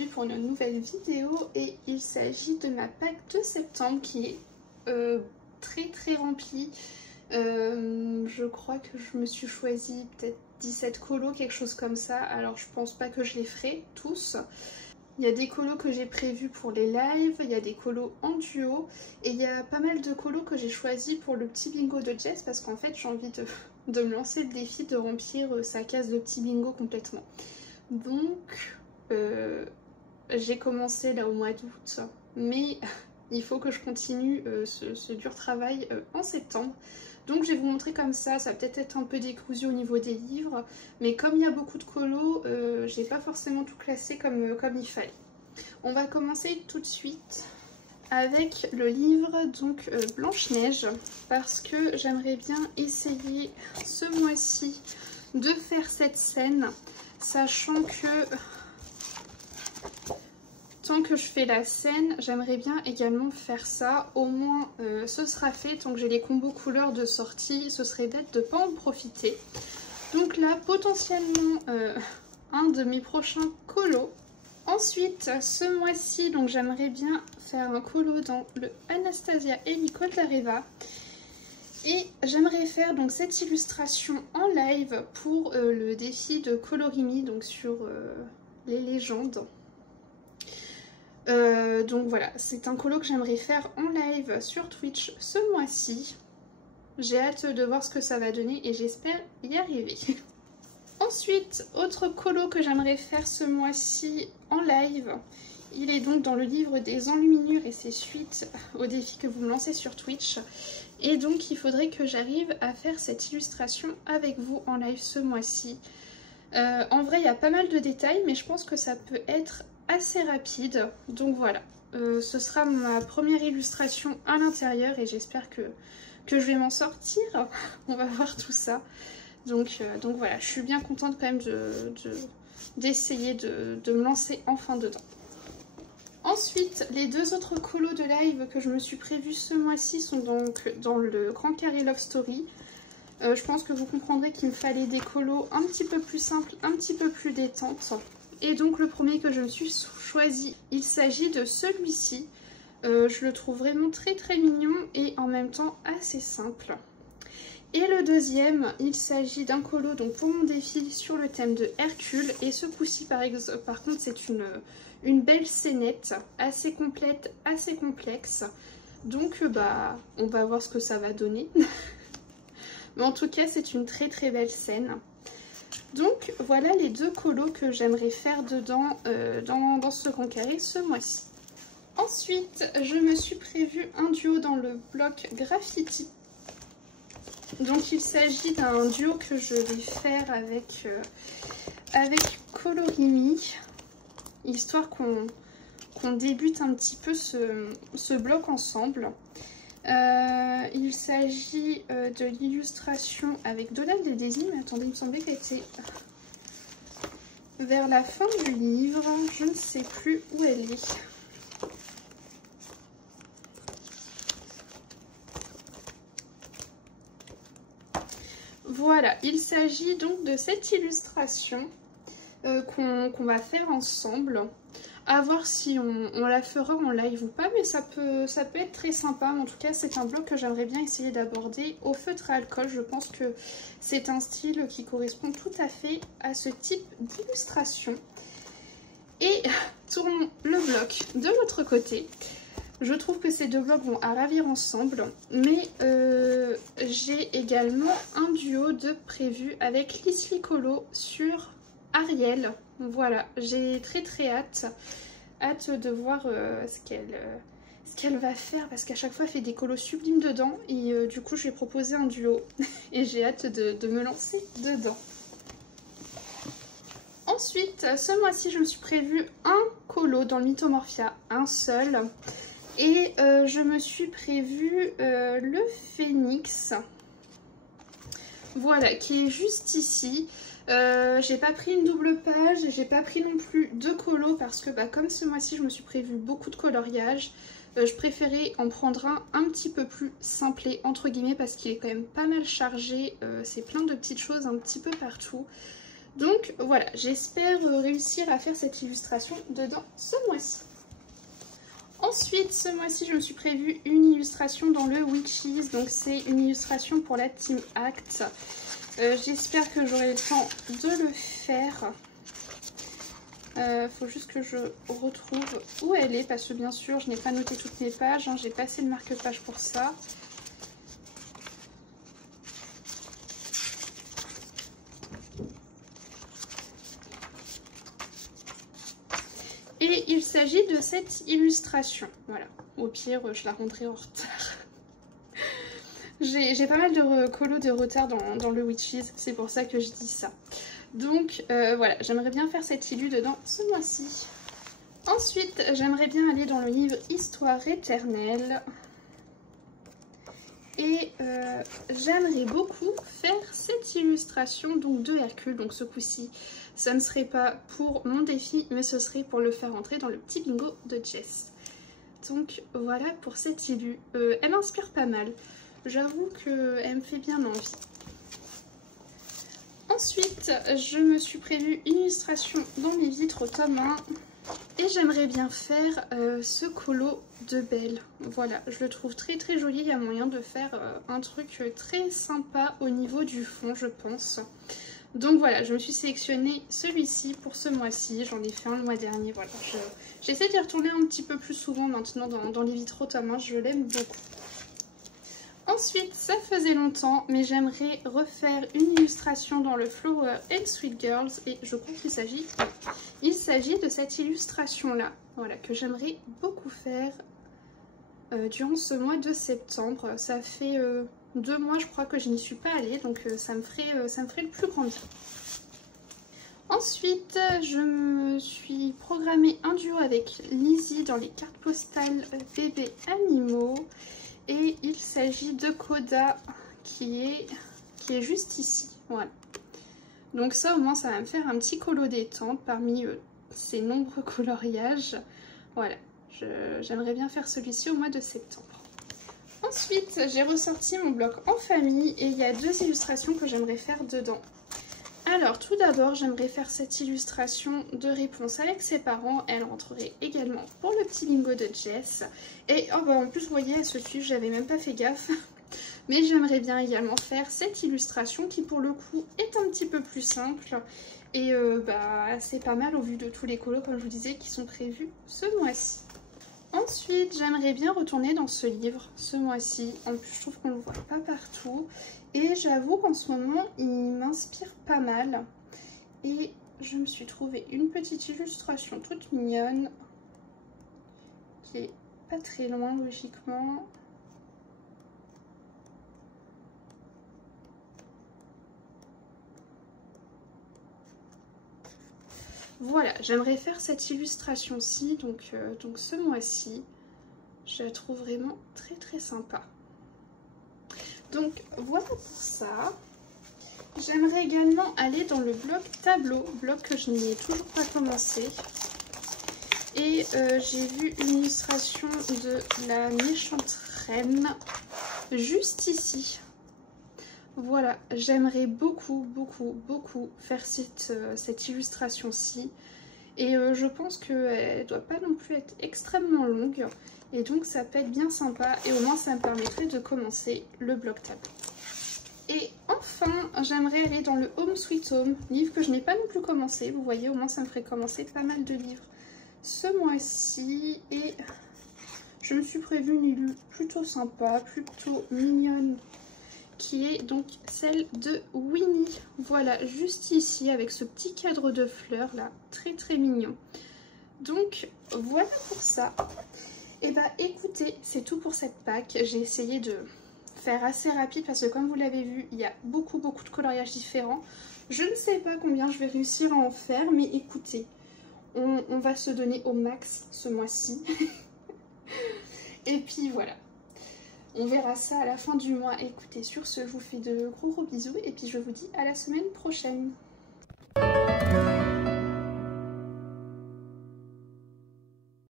aujourd'hui pour une nouvelle vidéo et il s'agit de ma pack de septembre qui est très remplie. Je crois que je me suis choisi peut-être 17 colos, quelque chose comme ça. Alors je pense pas que je les ferai tous. Il y a des colos que j'ai prévus pour les lives, il y a des colos en duo et il y a pas mal de colos que j'ai choisis pour le petit bingo de Jess parce qu'en fait j'ai envie de me lancer le défi de remplir sa case de petit bingo complètement. Donc j'ai commencé là au mois d'août, mais il faut que je continue ce dur travail en septembre. Donc je vais vous montrer comme ça va peut-être être un peu décousu au niveau des livres, mais comme il y a beaucoup de colos, j'ai pas forcément tout classé comme il fallait. On va commencer tout de suite avec le livre donc Blanche-Neige, parce que j'aimerais bien essayer ce mois-ci de faire cette scène, sachant que tant que je fais la scène, j'aimerais bien également faire ça. Au moins ce sera fait, tant que j'ai les combos couleurs de sortie, ce serait bête de ne pas en profiter. Donc là, potentiellement un de mes prochains colos. Ensuite, ce mois-ci, donc j'aimerais bien faire un colo dans le Anastasia et Nicole Dareva. Et j'aimerais faire donc cette illustration en live pour le défi de Colorimi, donc sur les légendes. Donc voilà, c'est un colo que j'aimerais faire en live sur Twitch ce mois-ci. J'ai hâte de voir ce que ça va donner et j'espère y arriver. Ensuite, autre colo que j'aimerais faire ce mois-ci en live. Il est donc dans le livre des enluminures et c'est suite au défi que vous me lancez sur Twitch. Et donc il faudrait que j'arrive à faire cette illustration avec vous en live ce mois-ci. En vrai, il y a pas mal de détails, mais je pense que ça peut être assez rapide. Donc voilà, ce sera ma première illustration à l'intérieur et j'espère que je vais m'en sortir. On va voir tout ça. Donc voilà, je suis bien contente quand même d'essayer de me lancer enfin dedans. Ensuite, les deux autres colos de live que je me suis prévus ce mois-ci sont donc dans le Grand Carré Love Story. Je pense que vous comprendrez qu'il me fallait des colos un petit peu plus simples, un petit peu plus détentes. Et donc le premier que je me suis choisi, il s'agit de celui-ci. Je le trouve vraiment très mignon et en même temps assez simple. Et le deuxième, il s'agit d'un colo donc pour mon défi sur le thème de Hercule. Et ce coup-ci par contre c'est une belle scénette, assez complète, assez complexe. Donc on va voir ce que ça va donner. Mais en tout cas c'est une très belle scène. Donc voilà les deux colos que j'aimerais faire dedans dans ce grand carré ce mois-ci. Ensuite je me suis prévu un duo dans le bloc graffiti. Donc il s'agit d'un duo que je vais faire avec Colorimi, histoire qu'on débute un petit peu ce bloc ensemble. Il s'agit de l'illustration avec Donald et Daisy, mais attendez, il me semblait qu'elle était vers la fin du livre, je ne sais plus où elle est. Voilà, il s'agit donc de cette illustration qu'on va faire ensemble. À voir si on la fera en live ou pas, mais ça peut être très sympa. En tout cas, c'est un bloc que j'aimerais bien essayer d'aborder au feutre à alcool. Je pense que c'est un style qui correspond tout à fait à ce type d'illustration. Et tournons le bloc de l'autre côté. Je trouve que ces deux blocs vont à ravir ensemble, mais j'ai également un duo de prévu avec Lisly Colo sur Ariel. Voilà, j'ai très hâte de voir ce qu'elle va faire, parce qu'à chaque fois elle fait des colos sublimes dedans et du coup je vais proposer un duo et j'ai hâte de me lancer dedans. Ensuite, ce mois-ci je me suis prévu un colo dans le Mythomorphia, un seul. Et je me suis prévu le Phénix, voilà, qui est juste ici. J'ai pas pris une double page, j'ai pas pris non plus deux colos parce que comme ce mois-ci je me suis prévu beaucoup de coloriage, je préférais en prendre un petit peu plus simplé entre guillemets parce qu'il est quand même pas mal chargé, c'est plein de petites choses un petit peu partout. Donc voilà, j'espère réussir à faire cette illustration dedans ce mois-ci. Ensuite, ce mois-ci, je me suis prévu une illustration dans le Witches. Donc c'est une illustration pour la Team Act. J'espère que j'aurai le temps de le faire. Faut juste que je retrouve où elle est, parce que bien sûr je n'ai pas noté toutes mes pages, hein, j'ai passé le marque-page pour ça. Et il s'agit de cette illustration, voilà, au pire je la rendrai en retard. J'ai pas mal de colos de retard dans le Witches, c'est pour ça que je dis ça. Donc voilà, j'aimerais bien faire cette illu dedans ce mois-ci. Ensuite, j'aimerais bien aller dans le livre Histoire éternelle. Et j'aimerais beaucoup faire cette illustration donc de Hercule. Donc ce coup-ci, ça ne serait pas pour mon défi, mais ce serait pour le faire entrer dans le petit bingo de Jess. Donc voilà pour cette illu. Elle m'inspire pas mal. J'avoue qu'elle me fait bien envie. Ensuite, je me suis prévu une illustration dans mes vitres au tome 1 et j'aimerais bien faire ce colo de Belle. Voilà, je le trouve très très joli, il y a moyen de faire un truc très sympa au niveau du fond, je pense. Donc voilà, je me suis sélectionné celui-ci pour ce mois-ci, j'en ai fait un le mois dernier, voilà. J'essaie d'y retourner un petit peu plus souvent maintenant dans les vitres au tome 1, je l'aime beaucoup. Ensuite, ça faisait longtemps, mais j'aimerais refaire une illustration dans le Flower and Sweet Girls. Et je crois qu'il s'agit de cette illustration-là, voilà, que j'aimerais beaucoup faire durant ce mois de septembre. Ça fait 2 mois, je crois, que je n'y suis pas allée, donc ça me ferait le plus grand bien. Ensuite, je me suis programmé un duo avec Lizzie dans les cartes postales bébés animaux. Et il s'agit de Coda qui est juste ici. Voilà. Donc ça au moins ça va me faire un petit colo détente parmi ces nombreux coloriages. Voilà. J'aimerais bien faire celui-ci au mois de septembre. Ensuite j'ai ressorti mon bloc en famille et il y a 2 illustrations que j'aimerais faire dedans. Alors tout d'abord j'aimerais faire cette illustration de réponse avec ses parents, elle rentrerait également pour le petit bingo de Jess. Et oh bah en plus vous voyez elle se suit, j'avais même pas fait gaffe. Mais j'aimerais bien également faire cette illustration qui pour le coup est un petit peu plus simple. Et c'est pas mal au vu de tous les colos comme je vous disais qui sont prévus ce mois-ci. Ensuite, j'aimerais bien retourner dans ce livre ce mois-ci. En plus, je trouve qu'on ne le voit pas partout. Et j'avoue qu'en ce moment, il m'inspire pas mal. Et je me suis trouvé une petite illustration toute mignonne. Qui est pas très loin, logiquement. Voilà, j'aimerais faire cette illustration-ci, donc ce mois-ci. Je la trouve vraiment très très sympa. Donc voilà pour ça. J'aimerais également aller dans le bloc tableau, bloc que je n'ai toujours pas commencé. Et j'ai vu une illustration de la méchante reine juste ici. Voilà, j'aimerais beaucoup faire cette illustration-ci. Et je pense qu'elle ne doit pas non plus être extrêmement longue. Et donc ça peut être bien sympa. Et au moins ça me permettrait de commencer le bloc tableau. Et enfin, j'aimerais aller dans le Home Sweet Home, livre que je n'ai pas non plus commencé. Vous voyez, au moins ça me ferait commencer pas mal de livres ce mois-ci. Et je me suis prévu une illustration plutôt sympa, plutôt mignonne, qui est donc celle de Winnie. Voilà, juste ici avec ce petit cadre de fleurs là, très très mignon. Donc voilà pour ça. Et bah écoutez, c'est tout pour cette pack. J'ai essayé de faire assez rapide parce que comme vous l'avez vu, il y a beaucoup de coloriages différents. Je ne sais pas combien je vais réussir à en faire, mais écoutez, on va se donner au max ce mois-ci. Et puis voilà. On verra ça à la fin du mois. Écoutez, sur ce, je vous fais de gros bisous et puis je vous dis à la semaine prochaine.